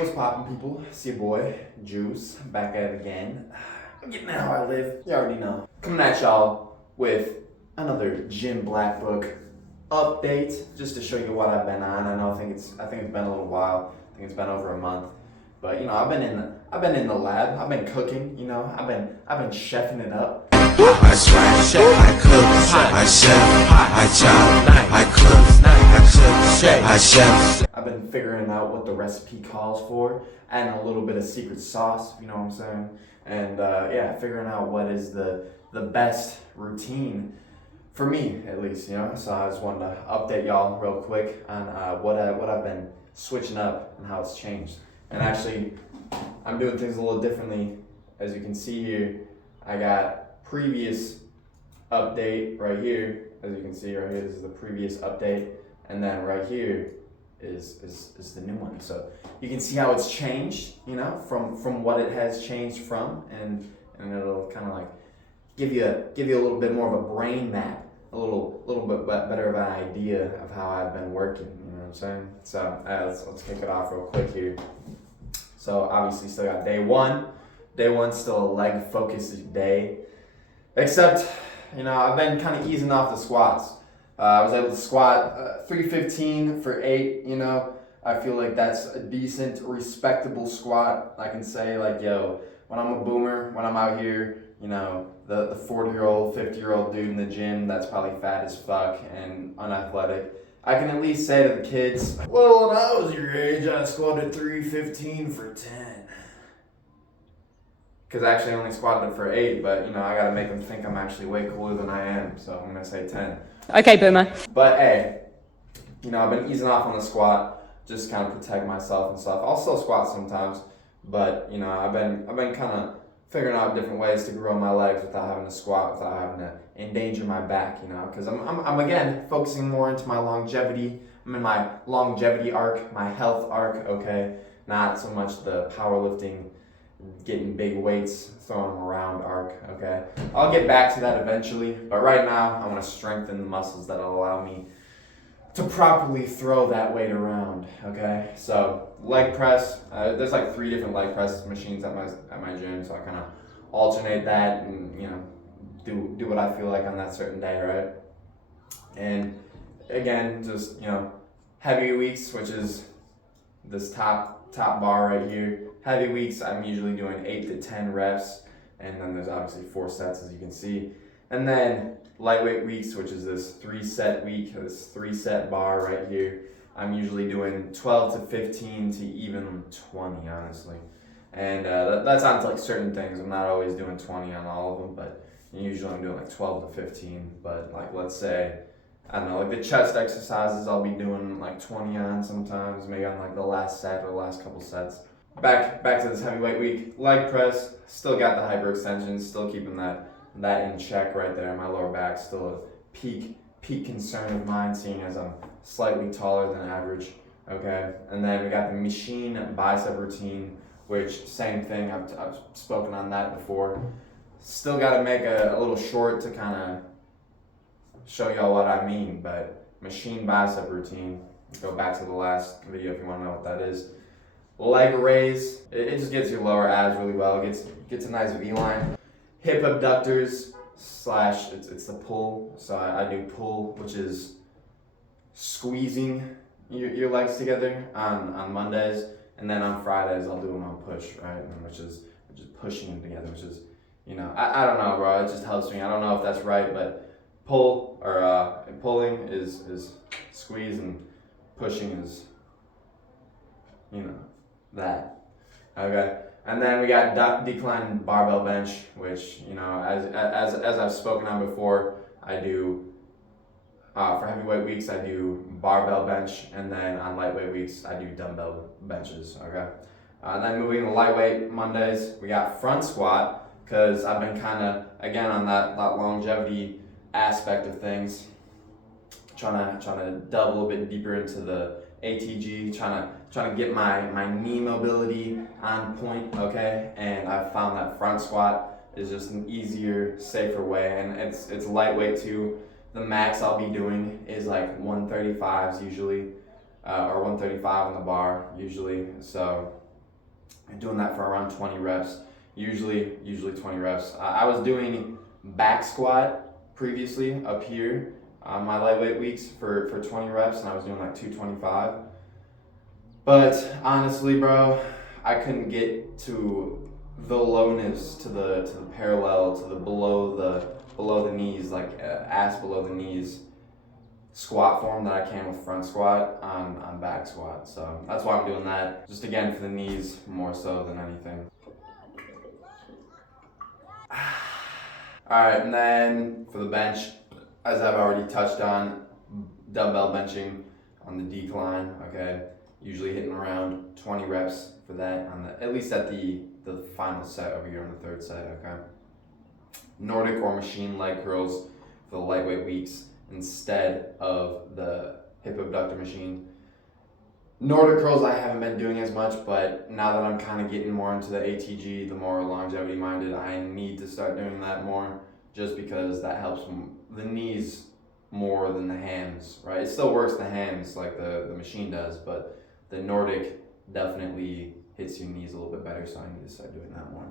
What's poppin', people? It's your boy, Juice, back at it again. I'm getting how I live. You already know. Coming at y'all with another Gym Black Book update, just to show you what I've been on. I think it's been a little while. I think it's been over a month. But I've been in the lab. I've been cooking. I've been chefing it up. I swear, I cook, I chef, I chop, I cook, I chef. I've been figuring out what the recipe calls for, adding a little bit of secret sauce, you know what I'm saying? And figuring out what is the best routine for me, at least, So I just wanted to update y'all real quick on what I've been switching up and how it's changed. And actually, I'm doing things a little differently. As you can see here, I got previous update right here. As you can see right here, this is the previous update. And then right here is the new one. So you can see how it's changed, from what it has changed from, and it'll kind of like give you a little bit more of a brain map, a little bit better of an idea of how I've been working. You know what I'm saying? So let's kick it off real quick here. So obviously still got day one. Day one's still a leg focused day, except I've been kind of easing off the squats. I was able to squat 315 for 8. I feel like that's a decent, respectable squat. I can say when I'm a boomer, when I'm out here, the 40-year-old, 50-year-old dude in the gym that's probably fat as fuck and unathletic, I can at least say to the kids, well, when I was your age, I squatted 315 for 10. Because I actually only squatted it for 8, but I gotta make them think I'm actually way cooler than I am, so I'm gonna say 10. Okay, boomer. But hey, I've been easing off on the squat, just kind of protect myself and stuff. I'll still squat sometimes, but I've been kind of figuring out different ways to grow my legs without having to squat, without having to endanger my back, because I'm again focusing more into my longevity. I'm in my longevity arc, my health arc, okay? Not so much the powerlifting, getting big weights, throwing them around arc, okay? I'll get back to that eventually, but right now I want to strengthen the muscles that'll allow me to properly throw that weight around, okay? So leg press, there's like 3 different leg press machines at my gym, so I kind of alternate that and do what I feel like on that certain day, right? And again, just heavy weeks, which is this top bar right here. Heavy weeks, I'm usually doing 8 to 10 reps, and then there's obviously 4 sets, as you can see. And then lightweight weeks, which is this 3-set week, this 3-set bar right here. I'm usually doing 12 to 15 to even 20, honestly. And that's on like certain things. I'm not always doing 20 on all of them, but usually I'm doing like 12 to 15. But like, let's say, I don't know, like the chest exercises, I'll be doing like 20 on sometimes, maybe on like the last set or the last couple sets. Back to this heavyweight week. Leg press, still got the hyperextensions, still keeping that in check right there. My lower back still a peak concern of mine, seeing as I'm slightly taller than average. Okay, and then we got the machine bicep routine, which same thing. I've spoken on that before. Still got to make a little short to kind of show y'all what I mean, but machine bicep routine. Go back to the last video if you want to know what that is. Leg raise, it just gets your lower abs really well. It gets a nice V-line. Hip abductors / it's the pull. So I do pull, which is squeezing your legs together on Mondays, and then on Fridays I'll do them on push, right? Which is pushing them together, which is I don't know, bro. It just helps me. I don't know if that's right, but pull or pulling is squeeze, and pushing is that. Okay. And then we got decline barbell bench, which as I've spoken on before, I do for heavyweight weeks I do barbell bench, and then on lightweight weeks I do dumbbell benches. Okay. Then moving to lightweight Mondays, we got front squat, because I've been kind of again on that longevity aspect of things, trying to delve a little bit deeper into the ATG, trying to get my knee mobility on point, okay? And I've found that front squat is just an easier, safer way, and it's lightweight too. The max I'll be doing is like 135s usually, or 135 on the bar usually. So I'm doing that for around 20 reps, usually 20 reps. I was doing back squat previously up here on my lightweight weeks for 20 reps, and I was doing like 225. But honestly, bro, I couldn't get to the lowness, to the parallel, to the below the knees, like ass below the knees squat form that I can with front squat on back squat. So that's why I'm doing that. Just again for the knees more so than anything. Alright, and then for the bench, as I've already touched on, dumbbell benching on the decline, okay? Usually hitting around 20 reps for that, at least at the final set over here on the third set, okay? Nordic or machine leg curls for the lightweight weeks instead of the hip abductor machine. Nordic curls I haven't been doing as much, but now that I'm kind of getting more into the ATG, the more longevity minded, I need to start doing that more, just because that helps the knees more than the hands, right? It still works the hands like the machine does, but the Nordic definitely hits your knees a little bit better, so I need to start doing that more.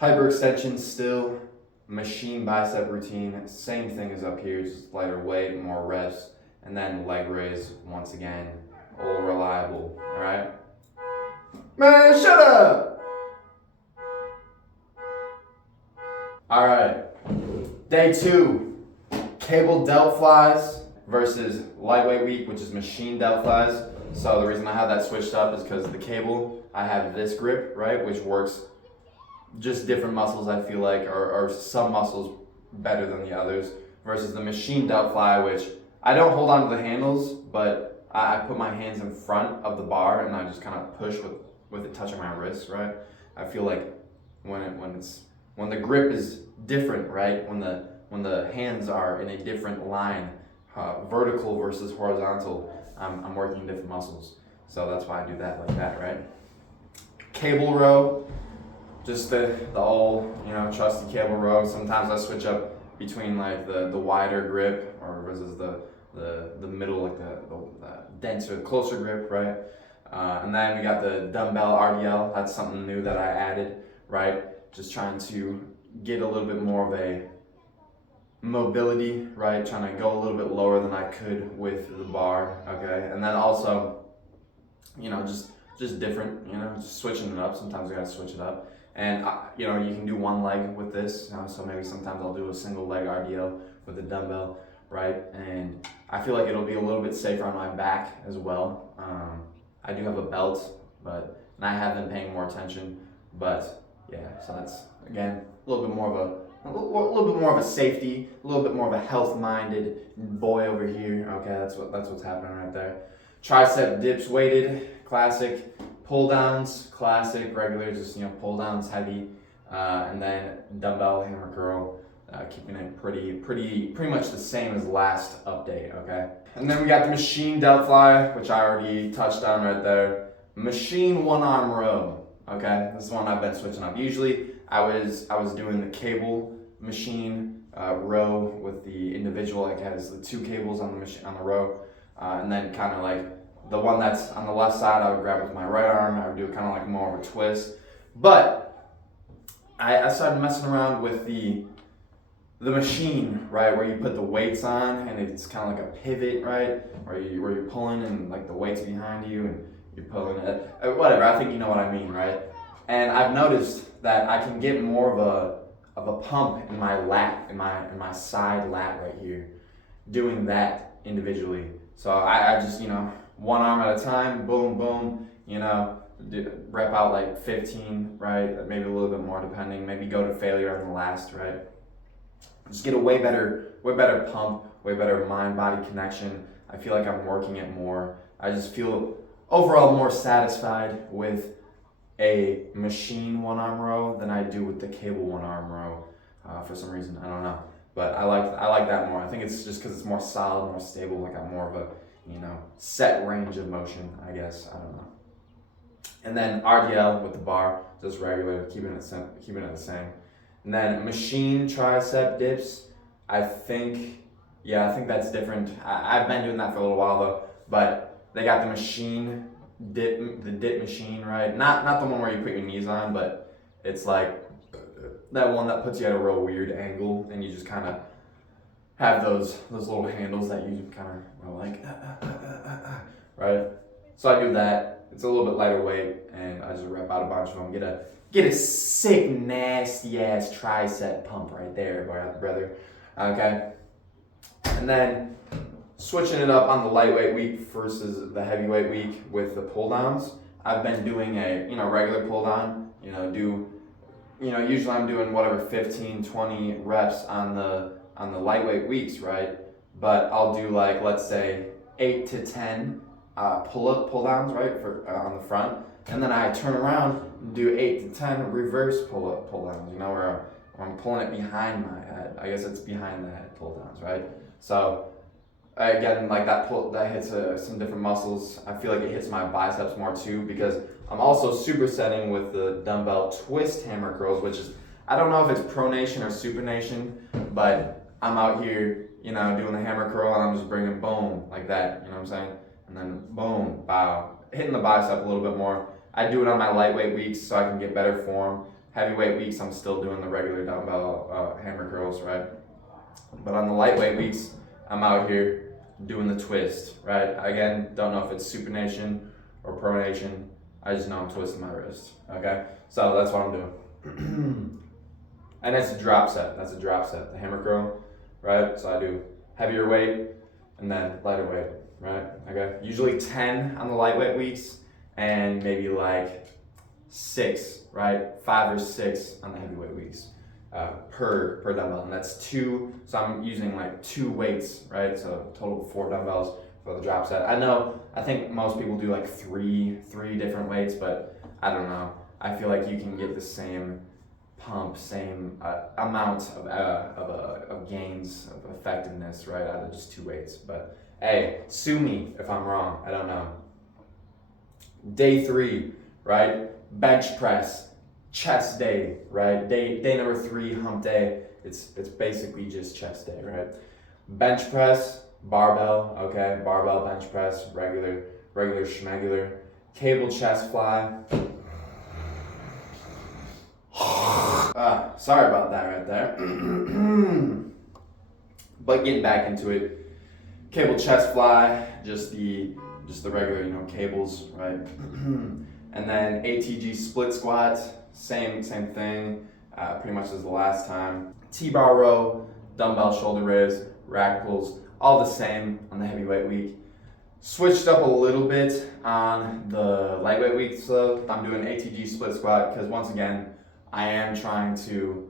Hyperextension still, machine bicep routine, same thing as up here, just lighter weight, more reps, and then leg raise once again, all reliable, all right? Man, shut up! All right, day 2, cable delt flies versus lightweight week, which is machine delt flies. So the reason I have that switched up is because the cable, I have this grip, right, which works just different muscles, I feel like, or some muscles better than the others, versus the machine delt fly, which I don't hold on to the handles, but I put my hands in front of the bar and I just kind of push with it touching my wrist, right? I feel like when the grip is different, right, when the hands are in a different line, vertical versus horizontal, I'm working different muscles. So that's why I do that like that, right? Cable row, just the old, trusty cable row. Sometimes I switch up between like the wider grip or versus the middle, like the denser, closer grip, right? And then we got the dumbbell RDL. That's something new that I added, right? Just trying to get a little bit more of a mobility, right? Trying to go a little bit lower than I could with the bar, okay? And then also, just different, just switching it up. Sometimes I gotta switch it up. And, you can do one leg with this, so maybe sometimes I'll do a single leg RDL with the dumbbell, right? And I feel like it'll be a little bit safer on my back as well. I do have a belt, and I have been paying more attention, but yeah, so that's, again, a little bit more of a safety, a little bit more of a health-minded boy over here. Okay, that's what's happening right there. Tricep dips weighted, classic. Pull downs, classic. Regular, just pull downs heavy, and then dumbbell hammer curl, keeping it pretty much the same as last update. Okay, and then we got the machine delt fly, which I already touched on right there. Machine one arm row. Okay, this is one I've been switching up. Usually I was doing the cable machine row with the individual, like has the 2 cables on the row, and then kind of like the one that's on the left side I would grab with my right arm. I would do kind of like more of a twist. But I started messing around with the machine, right, where you put the weights on and it's kind of like a pivot, right, where you're pulling and like the weight's behind you and you're pulling it, whatever. I think you know what I mean, right? And I've noticed that I can get more of a pump in my lat, in my side lat right here, doing that individually. So I just one arm at a time, boom, boom, rep out like 15, right? Maybe a little bit more depending. Maybe go to failure on the last, right? Just get a way better pump, way better mind-body connection. I feel like I'm working it more. I just feel overall more satisfied with a machine one arm row than I do with the cable one arm row. For some reason, I don't know, but I like that more. I think it's just because it's more solid, more stable. I got more of a set range of motion, I guess. I don't know. And then RDL with the bar, just regular, keeping it the same. And then machine tricep dips. I think that's different. I've been doing that for a little while though, but they got the machine dip machine, right? Not the one where you put your knees on, but it's like that one that puts you at a real weird angle, and you just kind of have those little handles that you kind of are like, right? So I do that. It's a little bit lighter weight, and I just rep out a bunch of them. Get a sick, nasty ass tricep pump right there, brother. Okay, and then switching it up on the lightweight week versus the heavyweight week with the pull downs. I've been doing a regular pull down. Usually I'm doing whatever 15, 20 reps on the lightweight weeks, right? But I'll do like, let's say 8 to 10 pull downs, right, for on the front, and then I turn around and do 8 to 10 reverse pull downs. Where I'm pulling it behind my head. I guess it's behind the head pull downs, right? So again, like that hits some different muscles. I feel like it hits my biceps more too, because I'm also supersetting with the dumbbell twist hammer curls, which is, I don't know if it's pronation or supination, but I'm out here, doing the hammer curl, and I'm just bringing boom like that. You know what I'm saying? And then boom, bow, hitting the bicep a little bit more. I do it on my lightweight weeks so I can get better form. Heavyweight weeks, I'm still doing the regular dumbbell hammer curls, right? But on the lightweight weeks, I'm out here doing the twist, right? Again, don't know if it's supination or pronation. I just know I'm twisting my wrist, okay? So that's what I'm doing. And that's a drop set. The hammer curl, right? So I do heavier weight and then lighter weight, right? Okay. Usually 10 on the lightweight weeks and maybe like 6, right? 5 or 6 on the heavyweight weeks per dumbbell. And that's 2. So I'm using like 2 weights, right? So total of 4 dumbbells for the drop set. I think most people do like three different weights, but I don't know. I feel like you can get the same pump, same amount of gains of effectiveness, right, out of just 2 weights. But hey, sue me if I'm wrong. I don't know. Day 3, right? Bench press, chest day, right? Day number 3, hump day. It's basically just chest day, right? Bench press, barbell, okay? Barbell bench press, regular schmegular. Cable chest fly. Sorry about that right there. But getting back into it, cable chest fly, just the regular, cables, right? And then ATG split squat, same thing, pretty much as the last time. T-bar row, dumbbell shoulder raise, rack pulls, all the same on the heavyweight week. Switched up a little bit on the lightweight week, so I'm doing ATG split squat because once again, I am trying to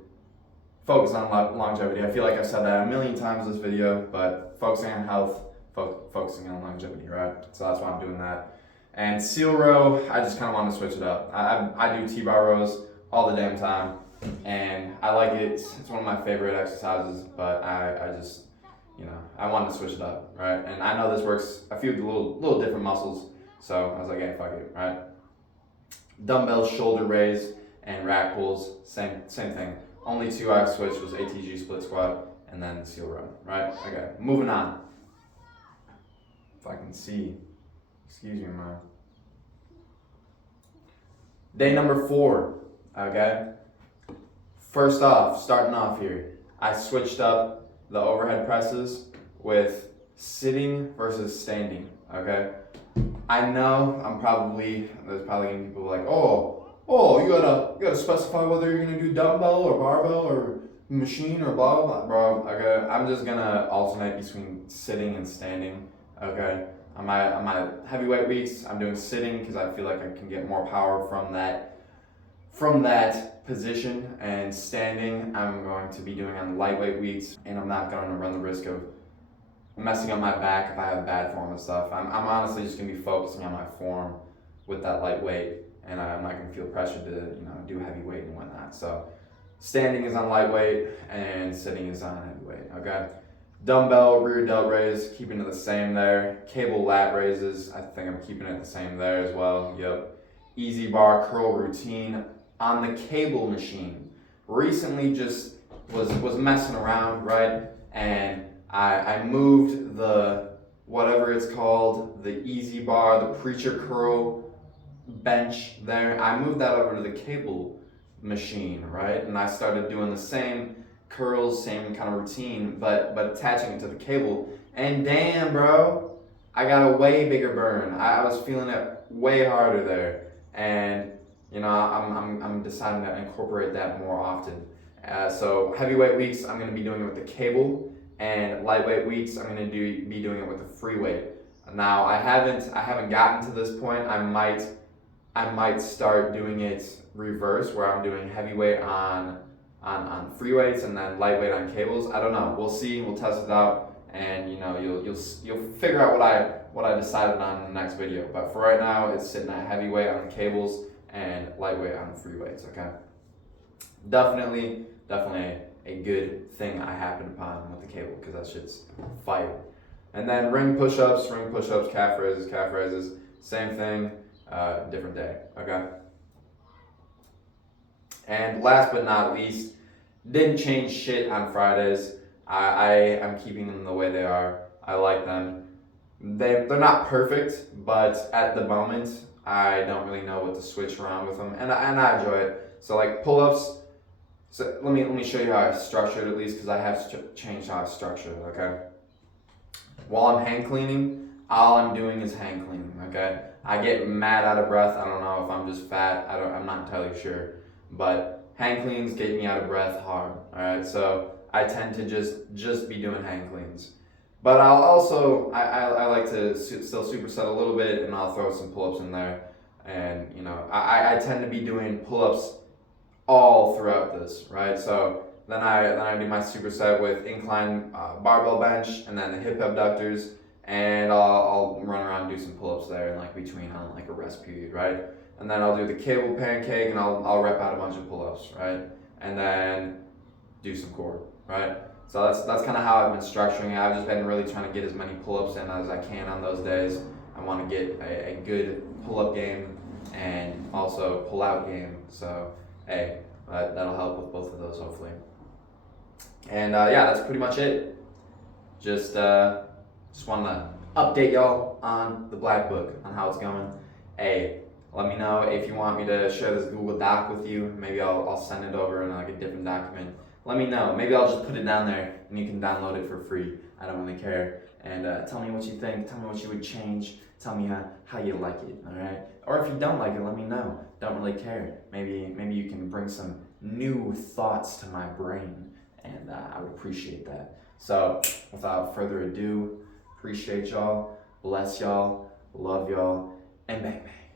focus on longevity. I feel like I've said that a million times in this video, but focusing on health, focusing on longevity, right? So that's why I'm doing that. And seal row, I just kind of want to switch it up. I do T-bar rows all the damn time, and I like it. It's one of my favorite exercises, but I just, I wanted to switch it up, right? And I know this works a few little different muscles, so I was like, hey, fuck it, right? Dumbbell shoulder raise and rack pulls, same thing. Only 2 I've switched was ATG split squat and then seal row, right? Okay, moving on. If I can see, excuse me, man. Day number 4, okay? First off, starting off here, I switched up the overhead presses with sitting versus standing, okay? I know there's probably gonna be people like, you gotta specify whether you're gonna do dumbbell or barbell or machine or blah blah blah, bro. Okay, I'm just gonna alternate between sitting and standing. Okay, on my heavyweight weeks, I'm doing sitting because I feel like I can get more power from that position, and standing I'm going to be doing on lightweight weeks, and I'm not going to run the risk of messing up my back if I have bad form and stuff. I'm honestly just gonna be focusing on my form with that lightweight, and I'm not gonna feel pressured to do heavyweight and whatnot. So standing is on lightweight and sitting is on heavyweight. Okay. Dumbbell rear delt raise, keeping it the same there. Cable lat raises, I think I'm keeping it the same there as well. Yep. Easy bar curl routine on the cable machine. Recently just was messing around, right? And I moved the whatever it's called, the Easy Bar, the Preacher Curl bench there. I moved that over to the cable machine, right? And I started doing the same curls, same kind of routine, but attaching it to the cable. And damn, bro, I got a way bigger burn. I was feeling it way harder there, and I'm deciding to incorporate that more often. So heavyweight weeks, I'm gonna be doing it with the cable, and lightweight weeks, I'm gonna be doing it with the free weight. Now I haven't gotten to this point. I might start doing it reverse, where I'm doing heavyweight on free weights and then lightweight on cables. I don't know. We'll see. We'll test it out, and you'll figure out what I decided on in the next video. But for right now, it's sitting at heavyweight on the cables and lightweight on the free weights. Okay. Definitely a good thing I happened upon with the cable, because that shit's fire. And then ring push-ups, calf raises, same thing, different day. Okay. And last but not least, didn't change shit on Fridays. I'm keeping them the way they are. I like them. They're not perfect, but at the moment, I don't really know what to switch around with them, and I enjoy it. So like pull-ups. So let me show you how I structure it, at least, because I have changed how I structure it. Okay. While I'm hand cleaning, all I'm doing is hand cleaning. Okay. I get mad out of breath. I don't know if I'm just fat. I'm not entirely sure. But hand cleans get me out of breath hard, all right? So I tend to just be doing hand cleans. But I'll also, I like to still superset a little bit, and I'll throw some pull-ups in there. And, I tend to be doing pull-ups all throughout this, right? So then I do my superset with incline barbell bench, and then the hip abductors, and I'll run around and do some pull-ups there in like between on like a rest period, right? And then I'll do the cable pancake, and I'll rep out a bunch of pull-ups, right? And then do some core, right? So that's kind of how I've been structuring it. I've just been really trying to get as many pull-ups in as I can on those days. I want to get a good pull-up game and also pull-out game. So hey, that'll help with both of those hopefully. And yeah, that's pretty much it. Just wanted to update y'all on the Black Book, on how it's going. Hey, let me know if you want me to share this Google Doc with you. Maybe I'll send it over in like a different document. Let me know. Maybe I'll just put it down there and you can download it for free. I don't really care. And tell me what you think. Tell me what you would change. Tell me how you like it, all right? Or if you don't like it, let me know. Don't really care. Maybe you can bring some new thoughts to my brain, and I would appreciate that. So without further ado, appreciate y'all, bless y'all, love y'all, and bang bang.